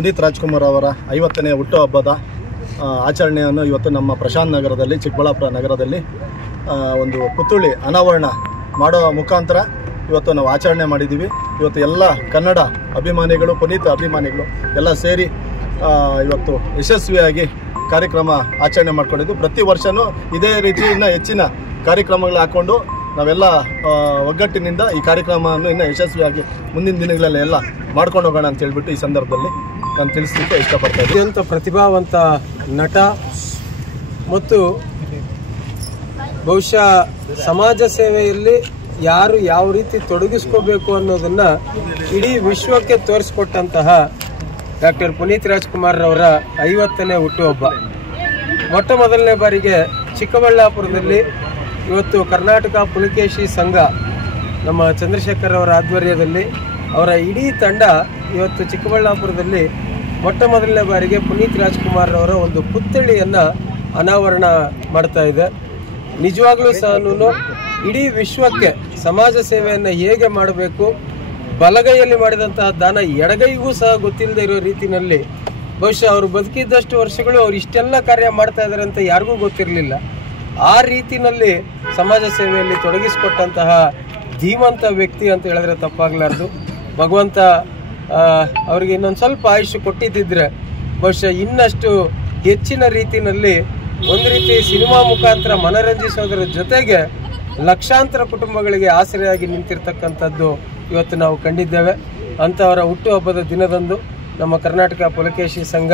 ಪುನೀತ್ ರಾಜ್ಕುಮಾರ್ ಅವರ 50ನೇ ಹುಟ್ಟುಹಬ್ಬದ ಆಚರಣೆಯನ್ನು ಇವತ್ತು ನಮ್ಮ ಪ್ರಶಾಂತ್ ನಗರದಲ್ಲಿ, ಚಿಕ್ಕಬಳ್ಳಾಪುರ ನಗರದಲ್ಲಿ ಒಂದು ಪುತ್ಥಳಿ ಅನಾವರಣ ಮಾಡುವ ಮುಖಾಂತರ ಇವತ್ತು ನಾವು ಆಚರಣೆ ಮಾಡಿದ್ದೀವಿ. ಇವತ್ತು ಎಲ್ಲ ಕನ್ನಡ ಅಭಿಮಾನಿಗಳು, ಪುನೀತ್ ಅಭಿಮಾನಿಗಳು ಎಲ್ಲ ಸೇರಿ ಇವತ್ತು ಯಶಸ್ವಿಯಾಗಿ ಕಾರ್ಯಕ್ರಮ ಆಚರಣೆ ಮಾಡ್ಕೊಂಡಿದ್ದು. ಪ್ರತಿ ವರ್ಷವೂ ಇದೇ ರೀತಿ ಇನ್ನೂ ಹೆಚ್ಚಿನ ಕಾರ್ಯಕ್ರಮಗಳು ಹಾಕ್ಕೊಂಡು ನಾವೆಲ್ಲ ಒಗ್ಗಟ್ಟಿನಿಂದ ಈ ಕಾರ್ಯಕ್ರಮವನ್ನು ಇನ್ನೂ ಯಶಸ್ವಿಯಾಗಿ ಮುಂದಿನ ದಿನಗಳಲ್ಲಿ ಎಲ್ಲ ಮಾಡ್ಕೊಂಡು ಹೋಗೋಣ ಅಂತ ಹೇಳ್ಬಿಟ್ಟು ಈ ಸಂದರ್ಭದಲ್ಲಿ ನಾನು ತಿಳಿಸಲಿಕ್ಕೆ ಇಷ್ಟಪಡ್ತಾ ಇದ್ದೀನಿ. ಅತ್ಯಂತ ಪ್ರತಿಭಾವಂತ ನಟ ಮತ್ತು ಬಹುಶಃ ಸಮಾಜ ಸೇವೆಯಲ್ಲಿ ಯಾರು ಯಾವ ರೀತಿ ತೊಡಗಿಸ್ಕೋಬೇಕು ಅನ್ನೋದನ್ನು ಇಡೀ ವಿಶ್ವಕ್ಕೆ ತೋರಿಸ್ಕೊಟ್ಟಂತಹ ಡಾಕ್ಟರ್ ಪುನೀತ್ ರಾಜ್ಕುಮಾರ್ ಅವರ 50ನೇ ಹುಟ್ಟುಹಬ್ಬ. ಮೊಟ್ಟ ಮೊದಲನೇ ಬಾರಿಗೆ ಚಿಕ್ಕಬಳ್ಳಾಪುರದಲ್ಲಿ ಇವತ್ತು ಕರ್ನಾಟಕ ಪುಲಕೇಶಿ ಸಂಘ ನಮ್ಮ ಚಂದ್ರಶೇಖರ್ ಅವರ ಆಧ್ವರ್ಯದಲ್ಲಿ ಅವರ ಇಡೀ ತಂಡ ಇವತ್ತು ಚಿಕ್ಕಬಳ್ಳಾಪುರದಲ್ಲಿ ಮೊಟ್ಟ ಮೊದಲನೇ ಬಾರಿಗೆ ಪುನೀತ್ ರಾಜ್ಕುಮಾರ್ ಅವರ ಒಂದು ಪುತ್ಥಳಿಯನ್ನು ಅನಾವರಣ ಮಾಡ್ತಾ ಇದೆ. ನಿಜವಾಗ್ಲೂ ಸಹ ಇಡೀ ವಿಶ್ವಕ್ಕೆ ಸಮಾಜ ಸೇವೆಯನ್ನು ಹೇಗೆ ಮಾಡಬೇಕು, ಬಲಗೈಯಲ್ಲಿ ಮಾಡಿದಂತಹ ದಾನ ಎಡಗೈಗೂ ಸಹ ಗೊತ್ತಿಲ್ಲದೆ ಇರೋ ರೀತಿಯಲ್ಲಿ ಬಹುಶಃ ಅವರು ಬದುಕಿದ್ದಷ್ಟು ವರ್ಷಗಳು ಅವ್ರು ಇಷ್ಟೆಲ್ಲ ಕಾರ್ಯ ಮಾಡ್ತಾ ಇದ್ದಾರೆ ಅಂತ ಯಾರಿಗೂ ಗೊತ್ತಿರಲಿಲ್ಲ. ಆ ರೀತಿಯಲ್ಲಿ ಸಮಾಜ ಸೇವೆಯಲ್ಲಿ ತೊಡಗಿಸಿಕೊಟ್ಟಂತಹ ಧೀಮಂತ ವ್ಯಕ್ತಿ ಅಂತ ಹೇಳಿದ್ರೆ ತಪ್ಪಾಗಲಾರ್ದು. ಭಗವಂತ ಅವರಿಗೆ ಇನ್ನೊಂದು ಸ್ವಲ್ಪ ಆಯುಷ್ಯ ಕೊಟ್ಟಿದ್ದಿದ್ರೆ ಬಹುಶಃ ಇನ್ನಷ್ಟು ಹೆಚ್ಚಿನ ರೀತಿಯಲ್ಲಿ ಒಂದು ರೀತಿ ಸಿನಿಮಾ ಮುಖಾಂತರ ಮನರಂಜಿಸೋದರ ಜೊತೆಗೆ ಲಕ್ಷಾಂತರ ಕುಟುಂಬಗಳಿಗೆ ಆಸರೆಯಾಗಿ ನಿಂತಿರ್ತಕ್ಕಂಥದ್ದು ಇವತ್ತು ನಾವು ಕಂಡಿದ್ದೇವೆ. ಅಂಥವರ ಹುಟ್ಟುಹಬ್ಬದ ದಿನದಂದು ನಮ್ಮ ಕರ್ನಾಟಕ ಪುಲಕೇಶಿ ಸಂಘ,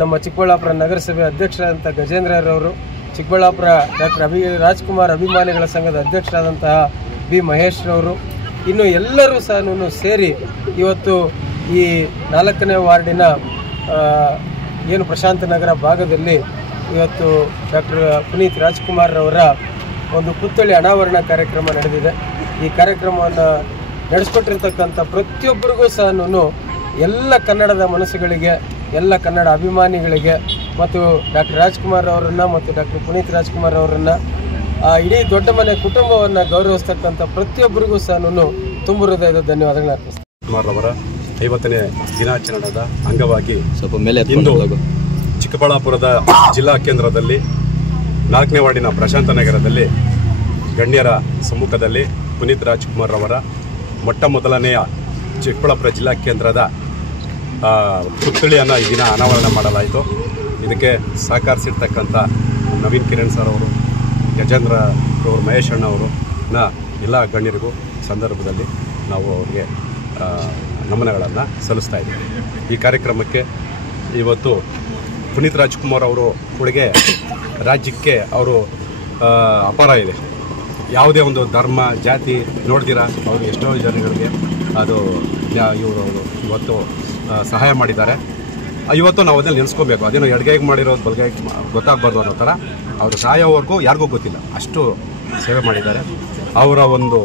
ನಮ್ಮ ಚಿಕ್ಕಬಳ್ಳಾಪುರ ನಗರಸಭೆ ಅಧ್ಯಕ್ಷರಾದಂಥ ಗಜೇಂದ್ರರವರು, ಚಿಕ್ಕಬಳ್ಳಾಪುರ ಡಾಕ್ಟರ್ ರಾಜ್ಕುಮಾರ್ ಅಭಿಮಾನಿಗಳ ಸಂಘದ ಅಧ್ಯಕ್ಷರಾದಂತಹ ಬಿ ಮಹೇಶ್ರವರು, ಇನ್ನು ಎಲ್ಲರೂ ಸಹ ಸೇರಿ ಇವತ್ತು ಈ 4ನೇ ವಾರ್ಡಿನ ಏನು ಪ್ರಶಾಂತ ನಗರ ಭಾಗದಲ್ಲಿ ಇವತ್ತು ಡಾಕ್ಟರ್ ಪುನೀತ್ ರಾಜ್ಕುಮಾರ್ ಅವರ ಒಂದು ಪುತ್ಥಳಿ ಅನಾವರಣ ಕಾರ್ಯಕ್ರಮ ನಡೆದಿದೆ. ಈ ಕಾರ್ಯಕ್ರಮವನ್ನು ನಡೆಸ್ಕೊಟ್ಟಿರ್ತಕ್ಕಂಥ ಪ್ರತಿಯೊಬ್ಬರಿಗೂ ಸಹ ಎಲ್ಲ ಕನ್ನಡದ ಮನಸ್ಸುಗಳಿಗೆ, ಎಲ್ಲ ಕನ್ನಡ ಅಭಿಮಾನಿಗಳಿಗೆ ಮತ್ತು ಡಾಕ್ಟರ್ ರಾಜ್ಕುಮಾರ್ ಅವರನ್ನು ಮತ್ತು ಡಾಕ್ಟರ್ ಪುನೀತ್ ರಾಜ್ಕುಮಾರ್ ಅವರನ್ನು ಇಡೀ ದೊಡ್ಡ ಮನೆ ಕುಟುಂಬವನ್ನು ಗೌರವಿಸ್ತಕ್ಕಂಥ ಪ್ರತಿಯೊಬ್ಬರಿಗೂ ಸಹ ತುಂಬ ಹೃದಯದ ಧನ್ಯವಾದಗಳು ಅರ್ಪಿಸ್ತೀನಿ. ಕುಮಾರ್ ಅವರ 50ನೇ ದಿನಾಚರಣೆದ ಅಂಗವಾಗಿ ಇಂದು ಚಿಕ್ಕಬಳ್ಳಾಪುರದ ಜಿಲ್ಲಾ ಕೇಂದ್ರದಲ್ಲಿ 4ನೇ ವಾರ್ಡಿನ ಪ್ರಶಾಂತ ನಗರದಲ್ಲಿ ಗಣ್ಯರ ಸಮ್ಮುಖದಲ್ಲಿ ಪುನೀತ್ ರಾಜ್ಕುಮಾರ್ ಅವರ ಮೊಟ್ಟ ಮೊದಲನೆಯ ಚಿಕ್ಕಬಳ್ಳಾಪುರ ಜಿಲ್ಲಾ ಕೇಂದ್ರದ ಪುತ್ಥಳಿಯನ್ನು ಈ ದಿನ ಅನಾವರಣ ಮಾಡಲಾಯಿತು. ಇದಕ್ಕೆ ಸಹಕರಿಸಿರ್ತಕ್ಕಂಥ ನವೀನ್ ಕಿರಣ್ ಸರ್ ಅವರು, ಗಜೇಂದ್ರ ಅವರು, ಮಹೇಶ್ ಅಣ್ಣ ಅವರು ಎಲ್ಲ ಗಣ್ಯರಿಗೂ ಸಂದರ್ಭದಲ್ಲಿ ನಾವು ಅವರಿಗೆ ನಮನಗಳನ್ನು ಸಲ್ಲಿಸ್ತಾ ಇದ್ದೀವಿ. ಈ ಕಾರ್ಯಕ್ರಮಕ್ಕೆ ಇವತ್ತು ಪುನೀತ್ ರಾಜ್ಕುಮಾರ್ ಅವರು ಕೊಡುಗೆ ರಾಜ್ಯಕ್ಕೆ ಅವರು ಅಪಾರ ಇದೆ. ಯಾವುದೇ ಒಂದು ಧರ್ಮ ಜಾತಿ ನೋಡ್ದಿರ ಅವರು ಎಷ್ಟೋ ಜನಗಳಿಗೆ ಅದು ಇವರು ಇವತ್ತು ಸಹಾಯ ಮಾಡಿದ್ದಾರೆ. ಇವತ್ತು ನಾವು ಅದನ್ನು ನೆನೆಸ್ಕೋಬೇಕು. ಅದೇನೋ ಎಡಗೈಗೆ ಮಾಡಿರೋದು ಬಲಗೈಗೆ ಗೊತ್ತಾಗಬಾರ್ದು ಅನ್ನೋ ಥರ ಅವರು ಸಾಯೋವರೆಗೂ ಯಾರಿಗೂ ಗೊತ್ತಿಲ್ಲ, ಅಷ್ಟು ಸೇವೆ ಮಾಡಿದ್ದಾರೆ. ಅವರ ಒಂದು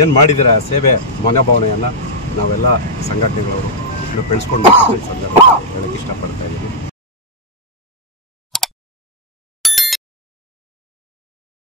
ಏನು ಮಾಡಿದರೆ ಸೇವೆ ಮನೋಭಾವನೆಯನ್ನು ನಾವೆಲ್ಲ ಸಂಘಟನೆಗಳವರು ಬೆಳೆಸ್ಕೊಂಡು ಸಂದರ್ಭ ಹೇಳೋಕ್ಕೆ ಇಷ್ಟಪಡ್ತಾ ಇದ್ದೀವಿ.